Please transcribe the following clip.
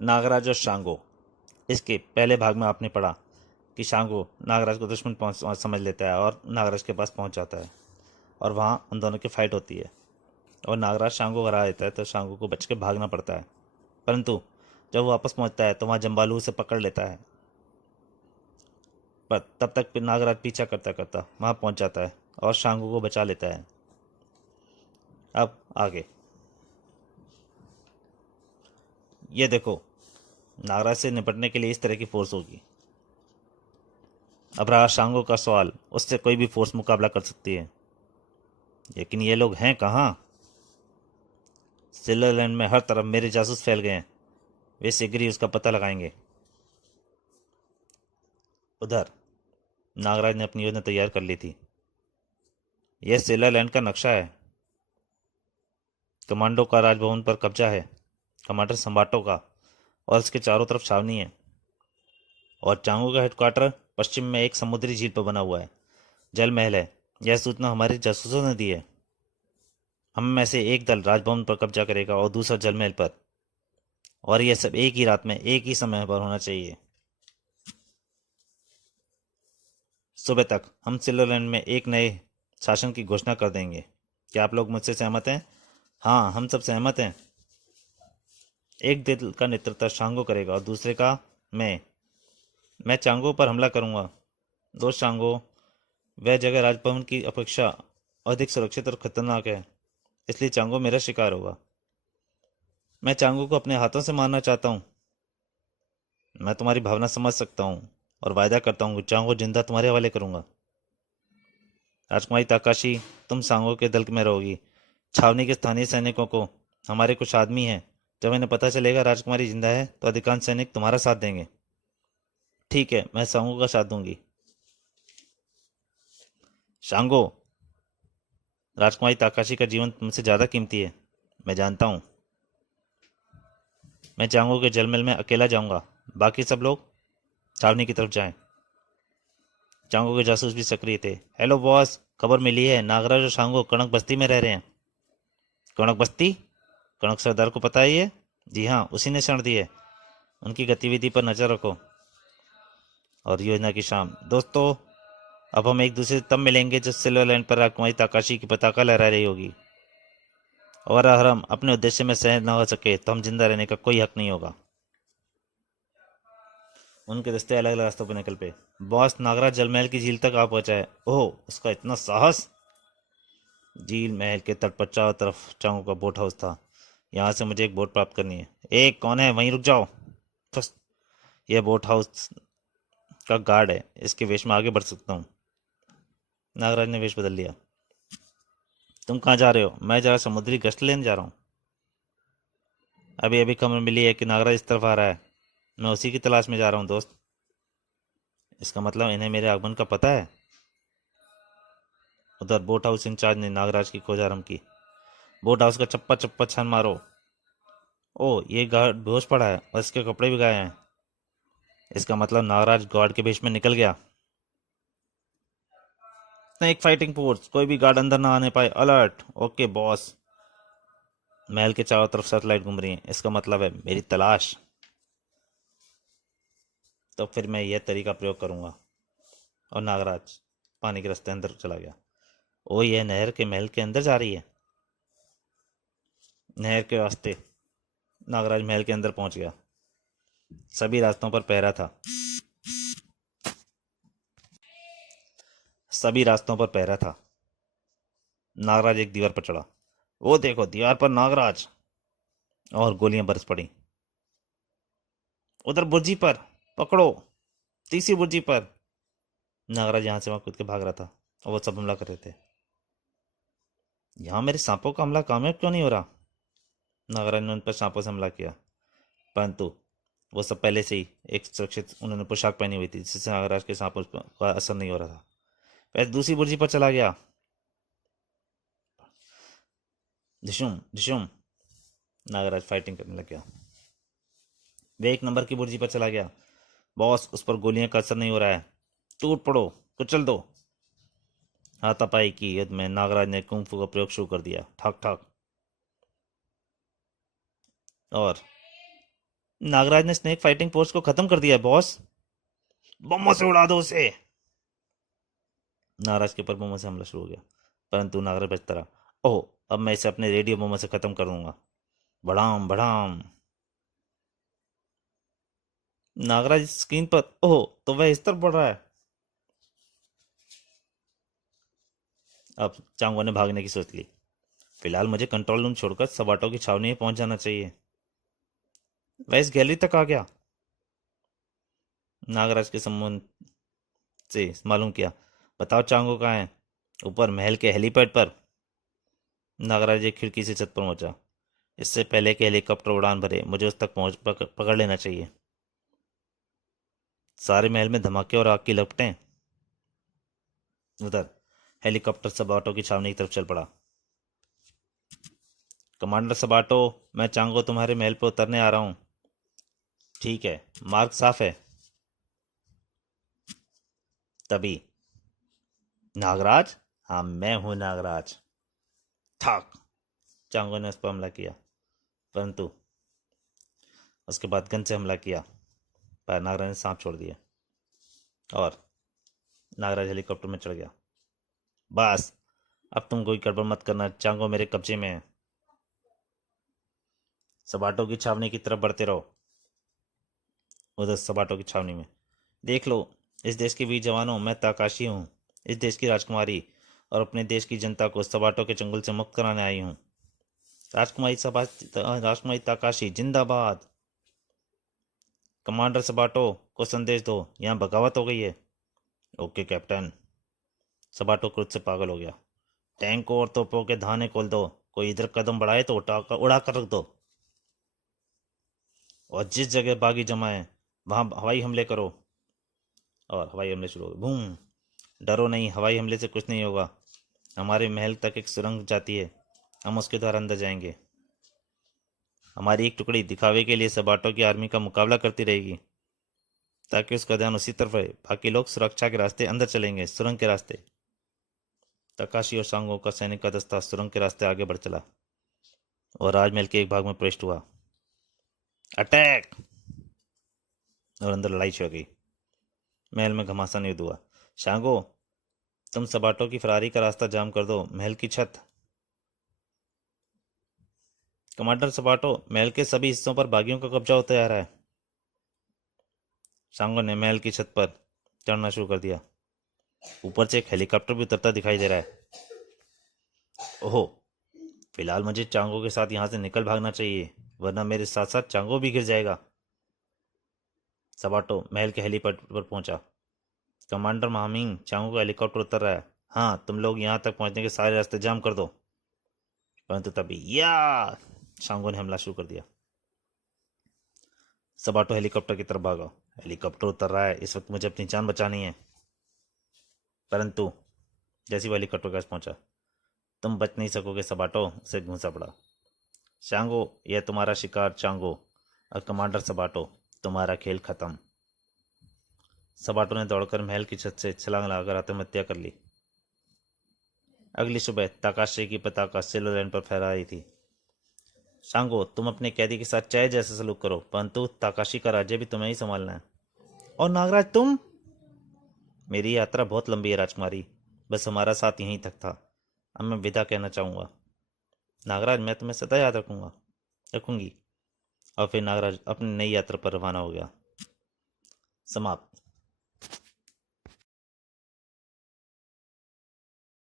नागराज और शांगो। इसके पहले भाग में आपने पढ़ा कि शांगो नागराज को दुश्मन पहुंच समझ लेता है और नागराज के पास पहुंच जाता है और वहाँ उन दोनों की फाइट होती है और नागराज शांगो को हरा देता है तो शांगो को बच के भागना पड़ता है। परंतु जब वो वापस पहुंचता है तो वहाँ जम्बालू उसे पकड़ लेता है। पर तब तक नागराज पीछा करता करता वहाँ पहुंच जाता है और शांगो को बचा लेता है। अब आगे ये देखो, नागराज से निपटने के लिए इस तरह की फोर्स होगी। अब रहा शांगो का सवाल, उससे कोई भी फोर्स मुकाबला कर सकती है, लेकिन ये लोग हैं कहाँ? सिल्वरलैंड में हर तरफ मेरे जासूस फैल गए हैं, वे शीघ्र ही उसका पता लगाएंगे। उधर नागराज ने अपनी योजना तैयार कर ली थी। यह सिल्वरलैंड का नक्शा है। कमांडो का राजभवन पर कब्जा है, कमांडर संबाटो का, और इसके चारों तरफ छावनी है। और चांगो का हेडक्वार्टर पश्चिम में एक समुद्री झील पर बना हुआ है, जल महल है। यह सूचना हमारे जासूसों ने दी है। हम में से एक दल राजभवन पर कब्जा करेगा और दूसरा जल महल पर, और यह सब एक ही रात में एक ही समय पर होना चाहिए। सुबह तक हम सिल्वरलैंड में एक नए शासन की घोषणा कर देंगे। क्या आप लोग मुझसे सहमत हैं? हाँ, हम सब सहमत हैं। एक दल का नेतृत्व शांगो करेगा और दूसरे का मैं चांगो पर हमला करूंगा। दोस्त शांगो, वह जगह राजभवन की अपेक्षा अधिक सुरक्षित और खतरनाक है, इसलिए चांगो मेरा शिकार होगा। मैं चांगो को अपने हाथों से मारना चाहता हूँ। मैं तुम्हारी भावना समझ सकता हूँ और वायदा करता हूँ कि चांगो जिंदा तुम्हारे हवाले करूंगा। राजकुमारी ताकाशी, तुम सांगो के दल में रहोगी। छावनी के स्थानीय सैनिकों को, हमारे कुछ आदमी हैं, जब इन्हें पता चलेगा राजकुमारी जिंदा है तो अधिकांश सैनिक तुम्हारा साथ देंगे। ठीक है, मैं सांगो का साथ दूंगी। शांगो, राजकुमारी ताकाशी का जीवन तुमसे ज्यादा कीमती है, मैं जानता हूँ। मैं चांगो के जलमहल में अकेला जाऊंगा, बाकी सब लोग छावनी की तरफ जाएं। चांगो के जासूस भी सक्रिय थे। हेलो बॉस, खबर मिली है नागराज और शांगो कणक बस्ती में रह रहे हैं। कणक बस्ती? कणक सरदार को पता है ये? जी हाँ, उसी ने शरण दी है। उनकी गतिविधि पर नजर रखो। और योजना की शाम। दोस्तों, अब हम एक दूसरे से तब मिलेंगे जब सिल्वरलैंड पर राजकुमारी ताकाशी की पताका लहरा रही होगी, और अगर हम अपने उद्देश्य में सहज न हो सके तो हम जिंदा रहने का कोई हक नहीं होगा। उनके दस्ते अलग अलग रास्तों पर निकल पे। बॉस, नागराज जलमहल की झील तक आ पहुंचा है। ओह, उसका इतना साहस! झील महल के तट पर चारों तरफ चांगो का बोट हाउस था। यहाँ से मुझे एक बोट प्राप्त करनी है। एक कौन है? वहीं रुक जाओ। बस, यह बोट हाउस का गार्ड है, इसके वेश में आगे बढ़ सकता हूँ। नागराज ने वेश बदल लिया। तुम कहाँ जा रहे हो? मैं जरा समुद्री गश्त लेने जा रहा हूँ। अभी अभी खबर मिली है कि नागराज इस तरफ आ रहा है, मैं उसी की तलाश में जा रहा हूँ दोस्त। इसका मतलब इन्हें मेरे आगमन का पता है। उधर बोट हाउस इंचार्ज ने नागराज की खोज आरंभ की। बोट हाउस का चप्पा चप्पा छान मारो। ओ, ये गार्ड बेहोश पड़ा है और इसके कपड़े भी गए हैं। इसका मतलब नागराज गार्ड के भेष में निकल गया। स्नेक फाइटिंग फोर्स, कोई भी गार्ड अंदर ना आने पाए, अलर्ट। Okay boss. महल के चारों तरफ सेटेलाइट घूम रही हैं, इसका मतलब है मेरी तलाश। तो फिर मैं यह तरीका प्रयोग करूंगा। और नागराज पानी के रास्ते अंदर चला गया। ओ, यह नहर के महल के अंदर जा रही है। नहर के रास्ते नागराज महल के अंदर पहुंच गया। सभी रास्तों पर पहरा था। सभी रास्तों पर पहरा था। नागराज एक दीवार पर चढ़ा। वो देखो, दीवार पर नागराज! और गोलियां बरस पड़ी। उधर बुर्जी पर पकड़ो, तीसरी बुर्जी पर। नागराज यहां से वहां कूद के भाग रहा था और वो सब हमला कर रहे थे। यहाँ मेरे सांपों का हमला कामयाब क्यों नहीं हो रहा? नागराज ने उन पर सांपों से हमला किया, परंतु वो सब पहले से ही एक सुरक्षित उन्होंने पोशाक पहनी हुई थी, जिससे नागराज के सांपों का असर नहीं हो रहा था। वह दूसरी बुर्जी पर चला गया। डिशुम डिशुम, नागराज फाइटिंग करने लग गया। वे एक नंबर की बुर्जी पर चला गया। बॉस, उस पर गोलियां का असर नहीं हो रहा है। टूट पड़ो, कुचल दो। हाथापाई की युद्ध में नागराज ने कुंफू का प्रयोग शुरू कर दिया। ठक ठक। और नागराज ने स्नेक फाइटिंग फोर्स को खत्म कर दिया है बॉस। बमों से उड़ा दो उसे। नागराज के ऊपर बमों से हमला शुरू हो गया, परंतु नागराज बचता रहा। ओह, अब मैं इसे अपने रेडियो बमों से खत्म कर दूंगा। बढ़ाम बढ़ाम। नागराज स्क्रीन पर, ओह तो वह इस तरफ बढ़ रहा है। अब चांगो ने भागने की सोच ली। फिलहाल मुझे कंट्रोल रूम छोड़कर सबाटो की छावनी में पहुंच जाना चाहिए। वह इस गैलरी तक आ गया। नागराज के संबंध से मालूम किया। बताओ चांगो कहाँ है? ऊपर महल के हेलीपैड पर। नागराज एक खिड़की से छत पर पहुंचा। इससे पहले कि हेलीकॉप्टर उड़ान भरे मुझे उस तक पकड़ लेना चाहिए। सारे महल में धमाके और आग की लपटें। उधर हेलीकॉप्टर सबाटो की छावनी की तरफ चल पड़ा। कमांडर सबाटो, मैं चांगो तुम्हारे महल पर उतरने आ रहा हूँ। ठीक है, मार्ग साफ है। तभी नागराज, हाँ मैं हूं नागराज। ठाक। चांगो ने उस पर हमला किया, परंतु उसके बाद गन से हमला किया, पर नागराज ने सांप छोड़ दिया और नागराज हेलीकॉप्टर में चढ़ गया। बस, अब तुम कोई गड़बड़ मत करना, चांगो मेरे कब्जे में है। सबाटो की छावनी की तरफ बढ़ते रहो। उधर सबाटो की छावनी में, देख लो इस देश के वीर जवानों, मैं ताकाशी हूँ, इस देश की राजकुमारी, और अपने देश की जनता को सबाटो के चंगुल से मुक्त कराने आई हूँ। राजकुमारी ताकाशी जिंदाबाद। कमांडर सबाटो को संदेश दो, यहाँ बगावत हो गई है। Okay captain. सबाटो क्रोध से पागल हो गया। टैंकों और तोपों के धाने खोल दो, कोई इधर कदम बढ़ाए तो उड़ा कर रख दो, और जिस जगह बागी जमा है वहां हवाई हमले करो। और हवाई हमले शुरू हो गए। बूम। डरो नहीं, हवाई हमले से कुछ नहीं होगा। हमारे महल तक एक सुरंग जाती है, हम उसके द्वारा अंदर जाएंगे। हमारी एक टुकड़ी दिखावे के लिए सबाटो की आर्मी का मुकाबला करती रहेगी, ताकि उसका ध्यान उसी तरफ रहे। बाकी लोग सुरक्षा के रास्ते अंदर चलेंगे, सुरंग के रास्ते। तकाशी और सांगो का सैनिक का दस्ता सुरंग के रास्ते आगे बढ़ चला और राजमहल के एक भाग में प्रविष्ट हुआ। अटैक! और अंदर लड़ाई छिड़ गई। महल में घमासान युद्ध हुआ। शांगो, तुम सबाटो की फरारी का रास्ता जाम कर दो। महल की छत। कमांडर सबाटो, महल के सभी हिस्सों पर बागियों का कब्जा होता जा रहा है। शांगो ने महल की छत पर चढ़ना शुरू कर दिया। ऊपर से एक हेलीकॉप्टर भी उतरता दिखाई दे रहा है। ओहो, फिलहाल मुझे चांगो के साथ यहाँ से निकल भागना चाहिए, वरना मेरे साथ साथ चांगो भी गिर जाएगा। सबाटो महल के हेलीपैड पर पहुंचा। कमांडर महामिंग, चांगो का हेलीकॉप्टर उतर रहा है। हाँ, तुम लोग यहाँ तक पहुंचने के सारे रास्ते जाम कर दो। परंतु तभी या चांगो ने हमला शुरू कर दिया। सबाटो हेलीकॉप्टर की तरफ भागा। हेलीकॉप्टर उतर रहा है, इस वक्त मुझे अपनी जान बचानी है। परंतु जैसे वो हेलीकॉप्टर के पास पहुंचा, तुम बच नहीं सकोगे सबाटो, उसे घूंसा पड़ा। चांगो, यह तुम्हारा शिकार चांगो, और कमांडर सबाटो, तुम्हारा खेल खत्म। सबाटो ने दौड़कर महल की छत से छलांग लगाकर आत्महत्या कर ली। अगली सुबह ताकाशी की पताका सिल्वर लैंड पर फहरा रही थी। शांगो, तुम अपने कैदी के साथ चाहे जैसे सलूक करो, परंतु ताकाशी का राज्य भी तुम्हें ही संभालना है। और नागराज तुम? मेरी यात्रा बहुत लंबी है राजकुमारी, बस हमारा साथ यहीं तक था। अब मैं विदा कहना चाहूँगा। नागराज, मैं तुम्हें सदा याद रखूंगी। और फिर नागराज अपनी नई यात्रा पर रवाना हो गया। समाप्त।